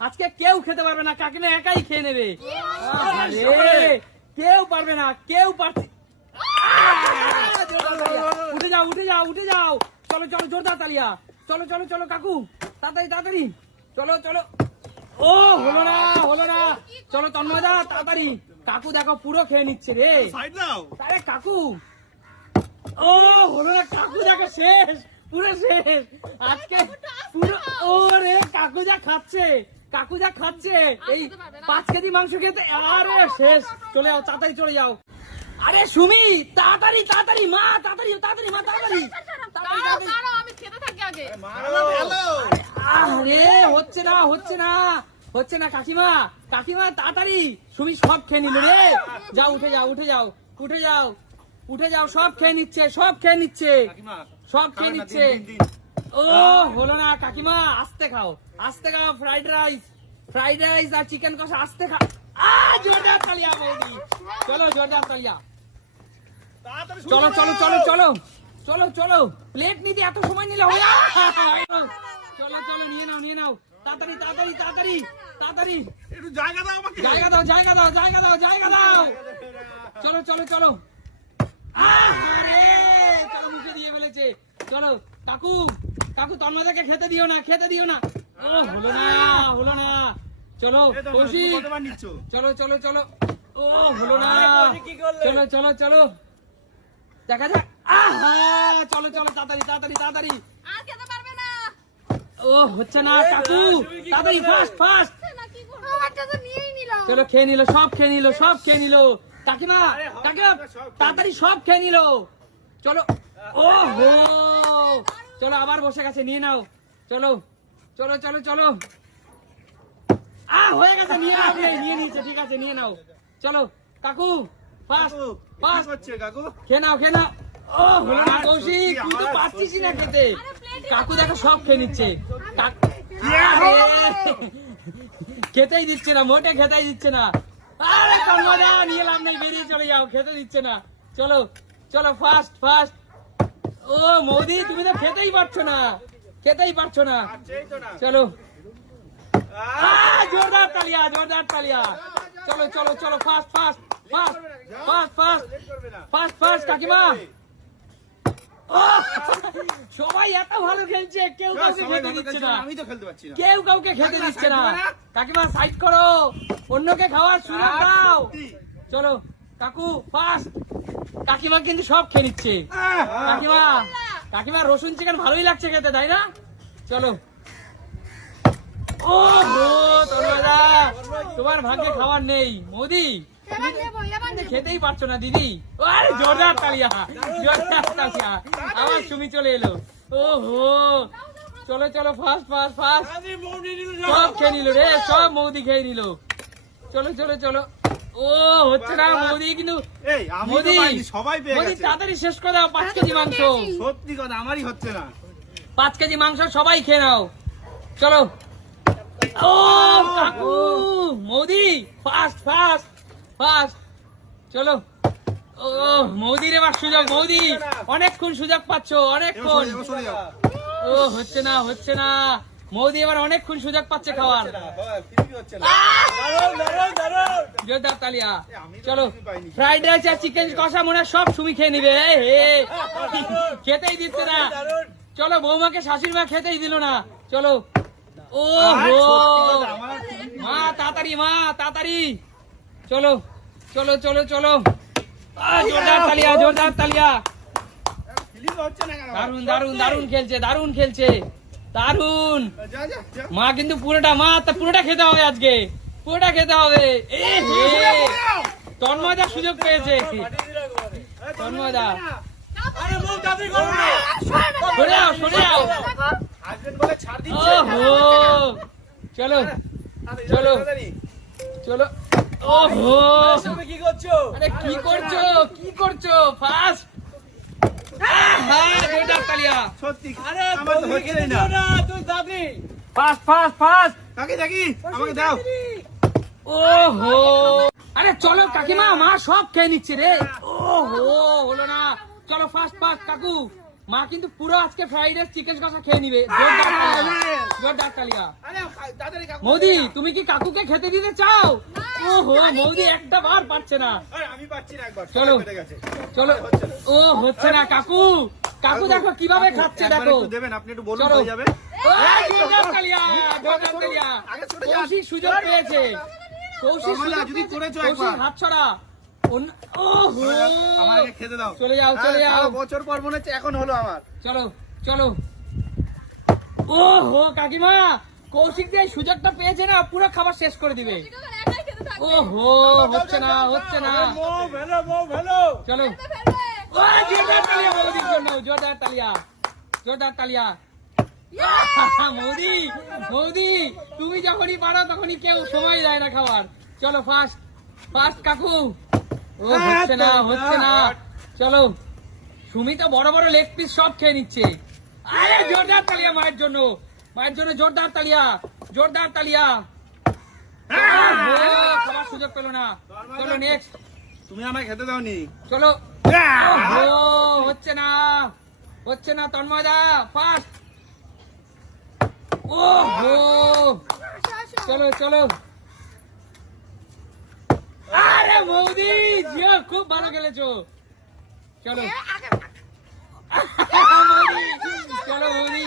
আজকে কেউ খেতে পারবে না কাকিমা একাই খেয়ে নেবে। কেউ পারবে না কেউ পারছে উঠে যাও উঠে যাও উঠে যাও। চলো চলো জোরদার তালিয়া। চলো চলো চলো কাকু। তাড়াতাড়ি তাড়াতাড়ি। চলো চলো। ও হলো না হলো না। চলো তন্ময়দা তাড়াতাড়ি। কাকু দেখো পুরো খেয়ে নিচ্ছে রে। আরে কাকু। ও হলো না কাকু দেখো শেষ। পুরো শেষ। আজকে পুরো ও রে কাকু যা খাচ্ছে। কাকু যা খাচ্ছে এই পাঁচ কেজি মাংস খেতে আরে শেষ। চলে যাও তাড়াতাড়ি চলে যাও। আরে সুমি তাড়াতাড়ি তাড়াতাড়ি মা তাড়াতাড়ি তাড়াতাড়ি মা তাড়াতাড়ি। তাড়াতাড়ি, দাঁড়াও, তাড়াতাড়ি। দাঁড়াও, আমি খেতে থাকি আগে। হ্যালো। আরে হচ্ছে না হচ্ছে না হচ্ছে না কাকিমা কাকিমা তাড়াতাড়ি। সুমি সব খেয়ে নিল রে। যাও উঠে যাও উঠে যাও উঠে যাও উঠে যাও সব খেয়ে নিচ্ছে সব খেয়ে নিচ্ছে। সব খেয়ে নিচ্ছে। ও হলো না কাকিমা আস্তে খাও। আস্তে খাও ফ্রাইড রাইস ফ্রাইড রাইস আর চিকেন কষা আস্তে খাও। আ জোরদার তালিয়া বৌদি। চলো জোরদার তালিয়া। চলো চলো চলো চলো। চলো চলো। প্লেট নিতে এত সময় নিলে চলো চলো নিয়ে নাও নিয়ে নাও। তাড়াতাড়ি তাড়াতাড়ি তাড়াতাড়ি তাড়াতাড়ি। একটু জায়গা দাও আমাকে। জায়গা দাও জায়গা দাও জায়গা দাও জায়গা দাও। চলো চলো চলো। আরে চলো মুখে দিয়ে ফেলেছে। চলো কাকু। কাকু তন্ময়দাকে খেতে দিও না খেতে দিও না। ও হলো না হলো না। চলো? চলো চলো চলো। ও হলো না। চলো চলো চলো। দেখা যাক। আহা চলো চলো তাড়াতাড়ি তাড়াতাড়ি তাড়াতাড়ি। আর খেতে পারবে না। ও হচ্ছে না কাকু। তাড়াতাড়ি ফাস্ট ফাস্ট চলো খেয়ে নিল সব খেয়ে নিল সব খেয়ে নিল। কাকিমা কাকিমা তাড়াতাড়ি সব খেয়ে নিল। চলো। ও হো চলো আবার বসে গেছে নিয়ে নাও। চলো চলো চলো চলো। আ হয়ে গেছে নিয়ে নিয়ে নিয়ে নিয়েছে ঠিক আছে নিয়ে নাও। চলো কাকু ফাস্ট ফাস্ট করছে কাকু? খেয়ে নাও খেয়ে নাও। ও হলো না কৌশিক তুই তো পাচ্ছিস না খেতে। কাকু দেখো সব খেয়ে নিচ্ছে! খেতেই দিচ্ছে না মোটে খেতেই দিচ্ছে না। আরে কর্মদা নিয়ে লাভ নেই বেরিয়ে চলে যাও খেতে দিচ্ছে না। চলো চলো ফাস্ট ফাস্ট ও মোদি তুমি তো খেতেই পারছ না। খেতেই পারছ না। চলো। জোরদার তালিয়া জোরদার তালিয়া। চলো চলো চলো fast fast fast fast fast fast fast কাকিমা। সবাই এত ভালো খেলছে কেউ কাউকে খেতে দিচ্ছে না। আমি তো খেলতে পারছি না। কেউ কাউকে খেতে দিচ্ছে না। কাকিমা সাইড করো। অন্যকে খাওয়ার সুযোগ দাও। চলো কাকু ফাস্ট কাকিমা কিন্তু সব খেয়ে নিচ্ছে। কাকিমা কাকিমা রসুন চিকেন ভালোই লাগছে খেতে তাই না? চলো। ও তোমার ভাগ্যে খাবার নেই। মোদি খেতেই পারছ না দিদি। আরে জোরদার তালিয়া জোরদার তালিয়া। আবার তুমি চলে এলো। ও হো চলো চলো ফাস্ট ফাস্ট ফাস্ট। সব খেয়ে নিল রে সব মৌদি খেয়ে নিল। চলো চলো চলো। ও হচ্ছে না মৌদি কিন্তু এই আমি তো পাইনি, সবাই পেয়ে মোদি তাড়াতাড়ি শেষ করে দাও পাঁচ কেজি মাংস। সত্যি কথা আমারই হচ্ছে না। পাঁচ কেজি মাংস সবাই খেয়ে নাও। চলো। ও কাকু মৌদি ফাস্ট ফাস্ট ফাস্ট চলো। ও মৌদির এবার সুযোগ মৌদি অনেকক্ষণ সুযোগ পাচ্ছ অনেকক্ষণ। ও হচ্ছে না হচ্ছে না। মৌদি এবার অনেকক্ষণ সুযোগ পাচ্ছে খাওয়ার। জোরদার তালিয়া। চলো ফ্রাইড রাইস আর চিকেন কষা মনে সব সুমি খেয়ে নিবে। খেতেই দিচ্ছে না। চলো বৌমাকে শাশুড়ি মা খেতেই দিল না। চলো। ও মা তাড়াতাড়ি মা তাড়াতাড়ি। চলো চলো চলো চলো। জোরদার তালিয়া জোরদার তালিয়া? দারুণ দারুণ দারুণ খেলছে দারুণ খেলছে। দারুণ যা, যা, যা। মা কিন্তু পুরোটা মা তা পুরোটা খেতে হবে আজকে। পুরোটা খেতে হবে। তন্ময়দা সুযোগ পেয়েছে। তন্ময়দা চলো চলো। চলো। ওহো। কি করছ? আরে কি করছ? কি করছ? ফাস্ট আমার তো না। ফাস্ট ফাস্ট ফাস্ট কাকি দেখি আমাকে দাও। ওহো! আরে চলো কাকিমা মা সব খেয়ে নিচ্ছে রে। ওহো হলো না। চলো ফাস্ট ফাস্ট কাকু। মা কিন্তু পুরো আজকে ফ্রাইড রাইস চিকেন কষা খেয়ে নিবে। জোরদার তালিয়া, খা- তাড়াতাড়ি কাকু মোদি তুমি কি কাকুকে খেতে দিতে চাও? ওহো মোদি একটা বার পাচ্ছে না। আমি পাচ্ছি না একবার। চলো। চলো। ও হচ্ছে না কাকু। কাকু দেখো কীভাবে খাচ্ছে দেখো। দেবেন আপনি একটু বলুন হয়ে যাবে। সুযোগ পেয়েছে। হাত ছড়া আমাকে খেতে দাও। চলে যাও চলে হ্যাঁ, যাও। বছর পর মনে হচ্ছে এখন হলো আমার। চলো চলো। ও হো কাকিমা কৌশিক যে সুযোগটা পেয়েছে না পুরো খাবার শেষ করে দিবে। ও হো হচ্ছে না হচ্ছে না। চলো। জোরদার তালিয়া মোদির জন্য জোরদার তালিয়া। জোরদার তালিয়া। মোদি মোদি তুমি যখনই পারো তখনই কেউ সময় দেয় না খাবার চলো ফার্স্ট ফার্স্ট কাকু। ও হচ্ছে না হচ্ছে না। চলো সুমি তো বড় বড় লেগ পিস সব খেয়ে নিচ্ছে। আরে জোরদার তালিয়া মায়ের জন্য। মায়ের জন্য জোরদার তালিয়া জোরদার তালিয়া। খাবার সুযোগ পেল না। চলো নেক্সট তুমি আমায় খেতে দাওনি। চলো। হচ্ছে না হচ্ছে না তন্ময় দা ফার্স্ট ও চলো চলো। আরে মৌদি জিও খুব ভালো খেলেছো। চলো। চলো মৌদি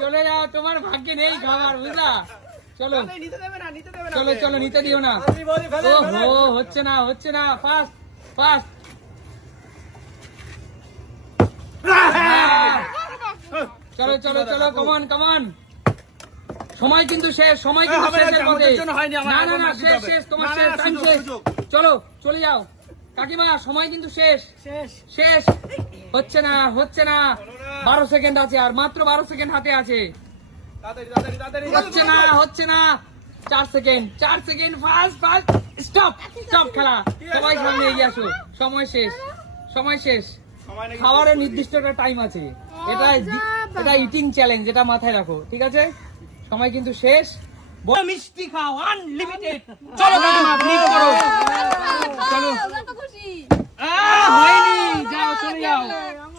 চলে যাও তোমার ভাগ্যে নেই খাবার বুঝলা? চলো। চলো চলো নিতে দিও না। বৌদি, বৌদি, ও হো হচ্ছে না হচ্ছে না ফার্স্ট ফার্স্ট চলো চলো চলো কমান কমান সময় কিন্তু শেষ সময় কিন্তু শেষের পথে। না না না শেষ শেষ তোমার শেষ টাইম শেষ। চলো চলে যাও। কাকিমা সময় কিন্তু শেষ। শেষ। শেষ। হচ্ছে না হচ্ছে না। বারো সেকেন্ড আছে আর মাত্র বারো সেকেন্ড হাতে আছে। হচ্ছে না হচ্ছে না। চার সেকেন্ড চার second first first stop stop খেলা। সবাই সামনে এগিয়ে আসো। সময় শেষ সময় শেষ। খাবারের নির্দিষ্ট একটা টাইম আছে। এটা এটা ইটিং চ্যালেঞ্জ এটা মাথায় রাখো ঠিক আছে? সময় কিন্তু শেষ। মিষ্টি খাও আনলিমিটেড চলো কাকিমা ক্লিক করো। চলো। হয়নি। যাও চলে যাও।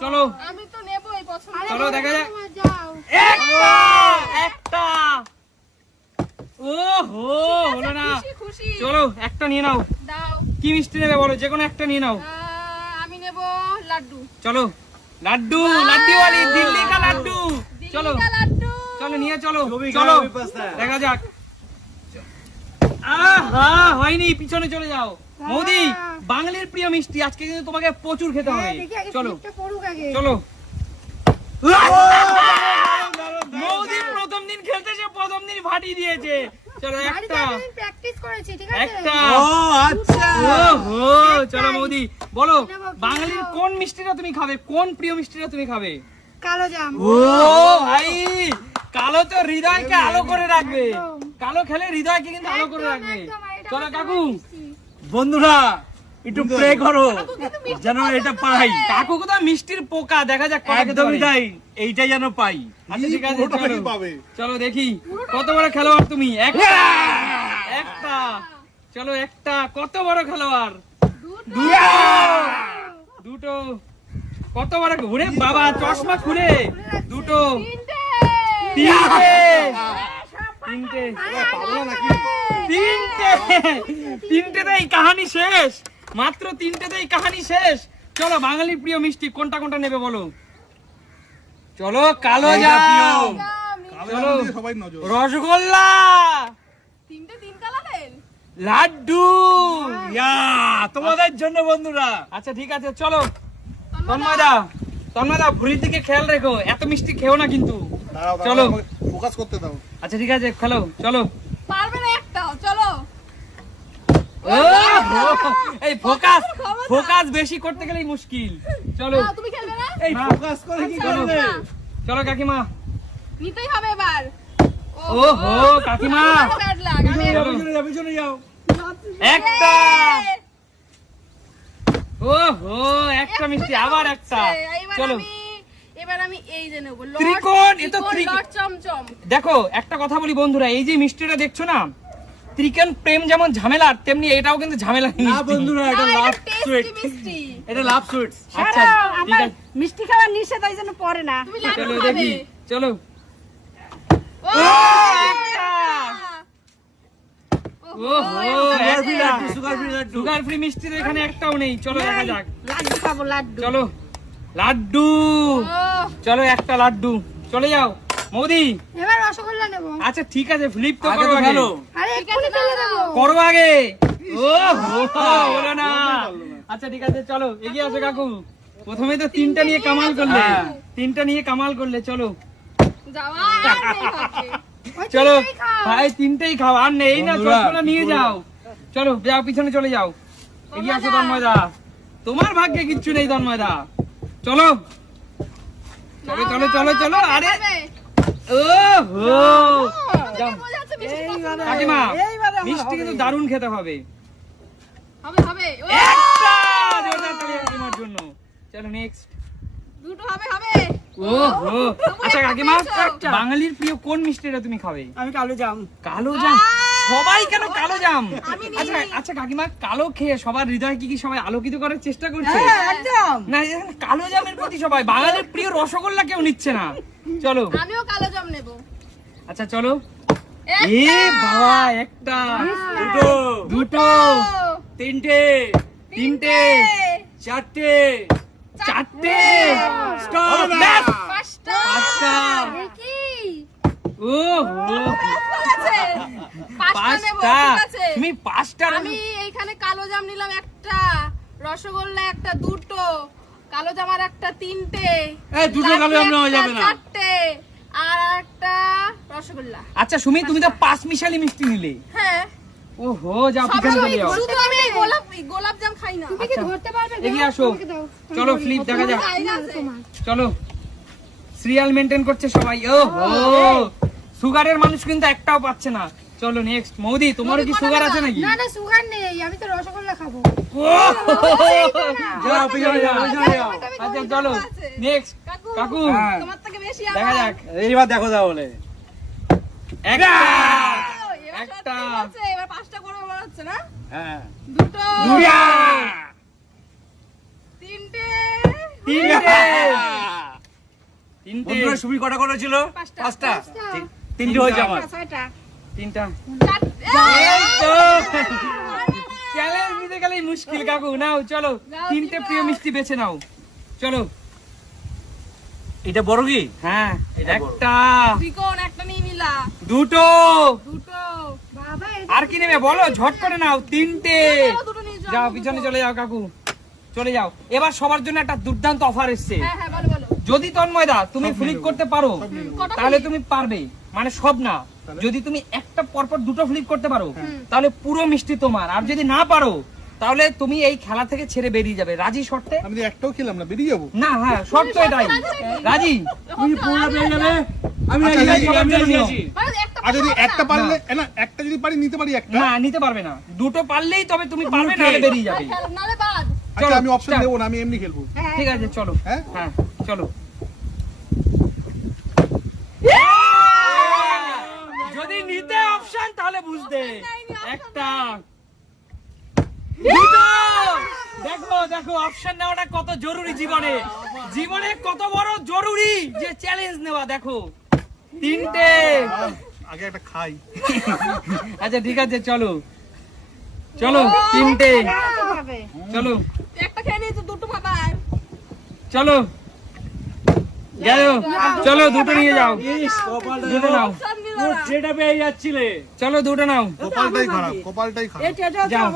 চলো। আমি তো নেবই পছন্দ চলো দেখা যাক। একটা একটা। ও হো হলো না। খুশি খুশি। চলো একটা নিয়ে নাও। কি মিষ্টি নেবে বলো? যে কোনো একটা নিয়ে নাও। আমি নেব লাড্ডু। চলো। লাড্ডু লাড্ডুওয়ালি দিল্লি কা লাড্ডু চলো। দিল্লি কা লাড্ডু। চলো নিয়ে চলো। চলো। দেখা যাক। হয়নি পিছনে চলে যাও। মোদি বাঙালির প্রিয় মিষ্টি আজকে কিন্তু তোমাকে প্রচুর খেতে হবে। চলো। চলো। মোদি প্রথম দিন খেলতে সে প্রথম দিন ফাটি দিয়েছে। চলো একটা। প্র্যাকটিস করেছি ঠিক একটা। ও আচ্ছা। ওহো চলো মোদি বলো বাঙালির কোন মিষ্টিটা তুমি খাবে? কোন প্রিয় মিষ্টিটা তুমি খাবে? কালো জাম। ও ভাই কালো তো হৃদয়কে আলো করে রাখবে। কালো খেলে হৃদয়কে কিন্তু আলো করে রাখবে। চলো কাকু। বন্ধুরা একটু প্রে করো যেন এটা পাই। কাকু কোথাও মিষ্টির পোকা দেখা যাক একদমই তাই এইটা যেন পাই। আচ্ছা ঠিক আছে চলো। দেখি কত বড় খেলোয়াড় তুমি? একটা। একটা। চলো একটা কত বড় খেলোয়াড়? দুটো। দুটো। কত বড় ঘুরে বাবা চশমা খুলে। দুটো। তিনটে। তিনটে। তিনটে। তিনটেতেই কাহানি শেষ। মাত্র তিনটেতেই কাহানি শেষ। চলো বাঙালির প্রিয় মিষ্টি কোনটা কোনটা নেবে বলো? চলো কালো চলো রসগোল্লা। তিনটে তিন কালারের? লাড্ডু। ইয়া তোমাদের জন্য বন্ধুরা। আচ্ছা ঠিক আছে চলো। তন্ময়দা। তন্ময়দা। ভুড়ির দিকে খেয়াল রেখো। এত মিষ্টি খেও না কিন্তু। চলো। ফোকাস করতে দাও। আচ্ছা ঠিক আছে খেলো চলো। পারবে না একটাও চলো। এই ফোকাস ফোকাস বেশি করতে গেলেই মুশকিল। চলো। তুমি খেলবে না? এই ফোকাস করে কি করবে? চলো কাকিমা। নিতেই হবে এবার। ও হো কাকিমা। পিছনে যাও একটা। ও হো একটা মিষ্টি আবার একটা। চলো। এবার আমি এই যে নেব ত্রিকোণ, এ তো ত্রিকোণ। চমচম। দেখো একটা কথা বলি বন্ধুরা এই যে মিষ্টিটা দেখছ না ত্রিকোণ প্রেম যেমন ঝামেলার তেমনি এটাও কিন্তু ঝামেলা না বন্ধুরা এটা লাভ সুইট মিষ্টি। এটা লাভ সুইটস আচ্ছা ঠিক আছে। মিষ্টি খাওয়ার নিষেধ জন্য না। লাড্ডু চলো দেখি চলো। সুগার ফ্রি এখানে একটাও নেই চলো দেখা যাক। লাড্ডু খাব লাড্ডু। চলো লাড্ডু। চলো একটা লাড্ডু। চলে যাও। মোদি। এবার রসগোল্লা নেব। আচ্ছা ঠিক আছে ফ্লিপ তো করো আগে আরে এক্ষুনি ফেলে দেবো। করো আগে। ও হলো না। আচ্ছা ঠিক আছে চলো এগিয়ে আসো কাকু। প্রথমে তো তিনটা নিয়ে কামাল করলে। হ্যাঁ। তিনটা নিয়ে কামাল করলে চলো। চলো ভাই তিনটেই খাও আর নেই না চশমাটা নিয়ে যাও। চলো যাও পিছনে চলে যাও। এগিয়ে আসো তন্ময়দা। তোমার ভাগ্যে কিচ্ছু নেই তন্ময়দা। চলো। চলো চলো চলো চলো আরে। খাবে? ও হো যাও দেখে বোঝা যাচ্ছে মিষ্টি পছন্দ। এইবারে- কাকিমা মিষ্টি কিন্তু দারুণ খেতে হবে। হবে হবে। একটা জোরদার তালি কাকিমার জন্য। চলো নেক্সট দুটো হবে হবে। ও হো আচ্ছা কাকিমা। বাঙালির প্রিয় কোন মিষ্টিটা তুমি খাবে? আমি কালো জাম। কালো জাম? সবাই কেন কালো জাম? আচ্ছা আচ্ছা কাকিমা কালো খেয়ে সবার হৃদয় কি কি সবাই আলোকিত করার চেষ্টা করছে? না কালো জামের প্রতি সবাই বাঙালির প্রিয় রসগোল্লা কেউ নিচ্ছে না। চলো। আমিও কালো জাম নেব। আচ্ছা চলো। একটা। এ বাবা একটা। দুটো। দুটো। তিনটে। তিনটে। চারটে। চারটে। স্টপ পাঁচটা। পাঁচটা। ও। পাঁচটা নেব পাঁচটা ঠিক আছে। তুমি পাঁচটা আমি এইখানে কালো জাম নিলাম একটা রসগোল্লা একটা দুটো কালো জাম আর একটা তিনটে। এই, দুটো কালো জাম নেওয়া যাবে না। চারটে আর একটা রসগোল্লা। আচ্ছা সুমি তুমি তো পাঁচ মিশালি মিষ্টি নিলে। হ্যাঁ। ও হো পিছনে চলে যাও শুধু আমি গোলাপ গোলাপ জাম খাই না। তুমি কি ধরতে পারবে? এগিয়ে আসো। চলো ফ্লিপ দেখা যাক। চলো। সিরিয়াল মেনটেন করছে সবাই। ও সুগারের মানুষ কিন্তু একটাও পাচ্ছে না। চলো নেক্সট মৌদি তোমারও কি সুগার আছে নাকি? না না সুগার নেই আমি তো রসগোল্লা খাব। যাও যাও যাও আচ্ছা চলো নেক্সট কাকু কাকু। তোমার থেকে বেশি দেখা যাক। এইবার দেখো তাহলে একটা। একটা। সত্যি এবার পাঁচটা করবে মনে হচ্ছে না? হ্যাঁ। দুটো। দুটা। তিনটে। তিনটে। তিনটে। বন্ধুরা সুমি কটা কটা ছিল পাঁচটা। পাঁচটা। ঠিক, তিনটে হয়েছে আমার। ছয়টা। তিনটা। চারটে এই তো চ্যালেঞ্জ নিতে গেলেই মুশকিল কাকু। নাও চলো। তিনটে প্রিয় মিষ্টি বেছে নাও। চলো। এটা বড় কি? হ্যাঁ একটা। ত্রিকোণ একটা নিয়ে দুটো। দুটো। বাবা আর কি নেবে বলো? ঝট করে নাও তিনটে। নাও, দুটো নিয়ে যাও, যাও পিছনে চলে যাও কাকু। চলে যাও। এবার সবার জন্য একটা দুর্দান্ত অফার এসছে। হ্যাঁ হ্যাঁ বলো বলো। যদি তন্ময়দা তুমি ফ্লিপ করতে পারো তাহলে তুমি পারবে। মানে সব না। যদি তুমি একটা পরপর দুটো ফ্লিপ করতে পারো তাহলে পুরো মিষ্টি তোমার। আর যদি না পারো তাহলে তুমি এই খেলা থেকে ছেড়ে বেরিয়ে যাবে। রাজি শর্তে? আমি একটাও খেলাম না বেরিয়ে যাব। না হ্যাঁ শর্ত এটাই। রাজি? তুমি পেয়ে যাবে আমি আচ্ছা, মানে আর যদি একটা পারলে না একটা যদি পারি নিতে পারি একটা? না নিতে পারবে না। দুটো পারলেই তবে তুমি পারবে নাহলে বেরিয়ে যাবে। বাদ। আচ্ছা চলো, আমি অপশন দেবো না আমি এমনি খেলব। ঠিক আছে চলো। হ্যাঁ? হ্যাঁ চলো যদি নিতে অপশন তাহলে বুঝতে একটা। দেখো দেখো অপশন নেওয়াটা কত জরুরি জীবনে। জীবনে কত বড় জরুরি যে চ্যালেঞ্জ নেওয়া দেখো। তিনটে। আগে একটা খাই। আচ্ছা ঠিক আছে চলো। চলো তিনটে। চলো। একটা খেয়ে নিয়েছো দুটো পাবাই চলো। চলো দুটো নিয়ে যাও। দুটো নাও। যেটা পেয়ে যাচ্ছিলে। চলো দুটো নাও। কপালটাই খারাপ কপালটাই খারাপ। যাও।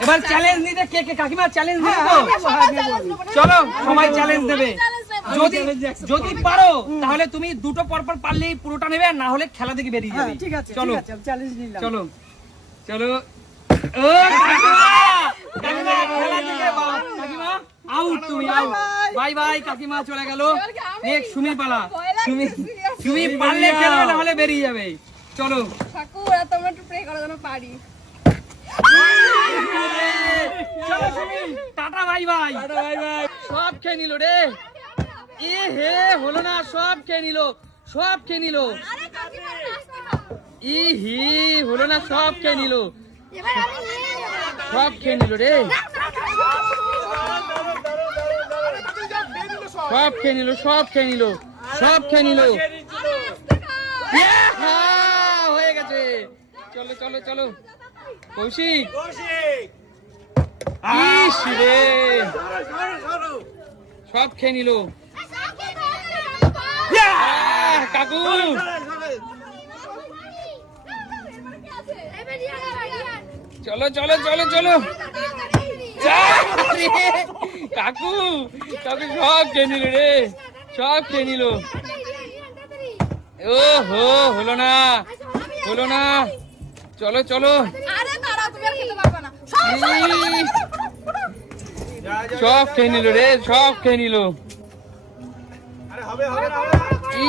এবার চ্যালেঞ্জ নিতে কে কে কাকিমা চ্যালেঞ্জ নেবে? তো? চলো সবাই চ্যালেঞ্জ দেবে যদি যদি পারো তাহলে তুমি দুটো পরপর পারলেই পুরোটা নেবে আর না হলে খেলা থেকে বেরিয়ে যাবে। হ্যাঁ, ঠিক আছে চলো চ্যালেঞ্জ নিলাম। চলো। চলো। ও কাকিমা! কাকিমা! খেলা থেকে বা- কাকিমা আউট তুমি আউট বাই বাই কাকিমা চলে গেল। নেক্সট সুমি পালা। সুমি সুমি পারলে খেলবে না হলে বেরিয়ে যাবে। চলো। ঠাকুর আর তোমরা একটু প্রে করো যেন পারি। চলো সুমি টাটা বাই বাই। Bye bye. সব খেয়ে নিল রে। এ হে হলো না সব খেয়ে নিল সব খেয়ে নিল। আরে কাকিমা নাস্তা খাও ই হি হলো না সব খেয়ে নিল। এবার আমি নিয়ে নেব। সব খেয়ে নিল রে। সব খেয়ে নিল সব খেয়ে নিল সব খেয়ে নিল। হয়ে গেছে। চলো চলো চলো। কৌশিক। রে। সব খেয়ে নিল। আহ, কাকু। চলো চলো চলো চলো। কাকু কাকু সব খেয়ে নিল রে সব খেয়ে নিল। ও হো হলো না হলো না। চলো চলো। সব খেয়ে নিল রে সব খেয়ে নিল।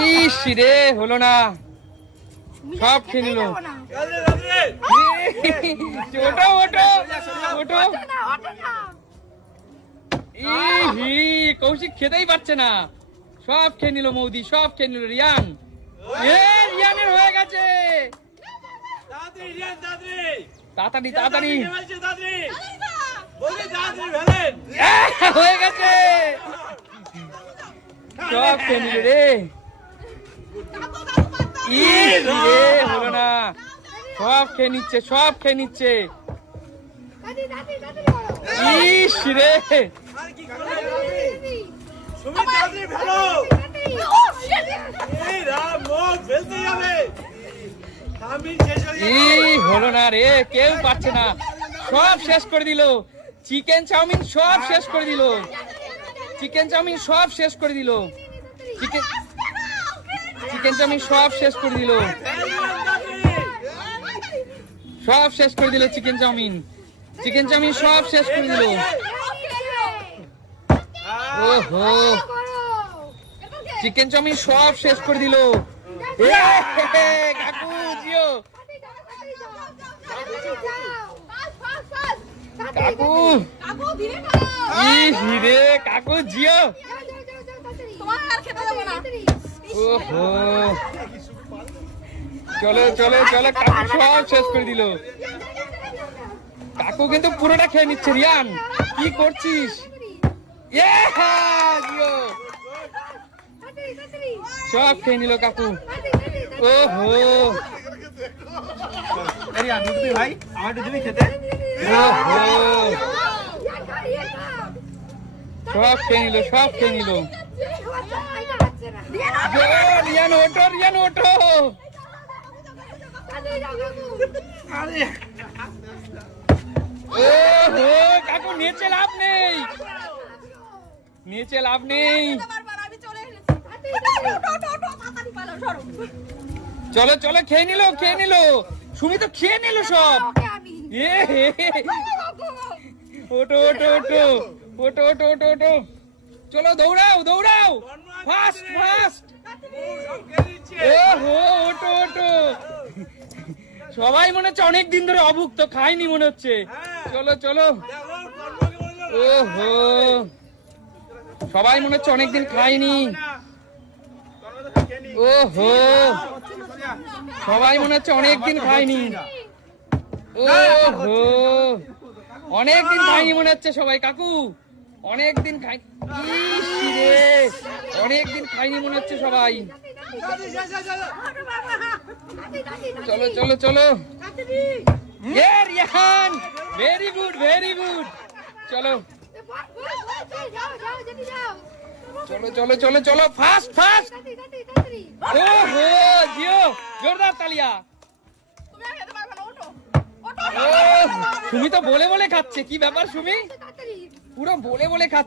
ইস রে হলো না। সব খেয়ে নিল। ওটো ওটো ওটো ইহি কৌশিক খেতেই পারছে না। সব খেয়ে নিল মৌদি সব খেয়ে নিল রিয়ান। এ রিয়ানের হয়ে গেছে। তাড়াতাড়ি তাড়াতাড়ি। হয়ে গেছে। সব খেয়ে নিল রে। রে হলো না। সব খেয়ে নিচ্ছে সব খেয়ে নিচ্ছে। ইস রে। হলো না রে কেউ পাচ্ছে না। সব শেষ করে দিল। চিকেন চাউমিন সব শেষ করে দিল। চিকেন চাউমিন সব শেষ করে দিল। চিকেন চিকেন চাউমিন সব শেষ করে দিল। সব শেষ করে দিল চিকেন চাউমিন চিকেন চাউমিন সব শেষ করে দিল ওহো। চিকেন চাউমিন সব শেষ করে দিল কাকু জিও। কাকু হিরে কাকু জিও। ওহো চলো চলো চলো কাকু সব শেষ করে দিল কাকু কিন্তু পুরোটা খেয়ে নিচ্ছে রিয়ান কি করছিস। সব খেয়ে নিল কাকু ও দুধ ভাই আমার খেতে। সব খেয়ে নিল সব খেয়ে নিল রিয়ান রিয়ান ওঠো ওঠো। আরে কাকু নিচে লাভ নেই। নিচে লাভ নেই। চলে চলো খেয়ে নিল খেয়ে নিল। সুমি তো খেয়ে নিল সব। হে হে। ওটো ওটো ওটো ওটো ওটো ওটো ওটো চলো দৌড়াও দৌড়াও। ফাস্ট ফাস্ট ওহো ওটো ওটো সবাই মনে হচ্ছে অনেক দিন ধরে অভুক্ত খায়নি মনে হচ্ছে। চলো চলো। ওহো। সবাই মনে হচ্ছে অনেকদিন খায়নি ওহো। সবাই মনে হচ্ছে অনেকদিন খায়নি ওহো। অনেকদিন খাইনি মনে হচ্ছে সবাই। কাকু অনেকদিন খাই অনেকদিন খাইনি মনে হচ্ছে সবাই। চলো চলো চলো। ভেরি গুড ভেরি গুড চলো। চল। চলো চলো চলো। Fast fast. ওহো, জিও। জোরদার তালিয়া। তুমি তো বলে বলে খাচ্ছে। কি ব্যাপার, সুমি? পুরো বলে বলে খাচ্ছে।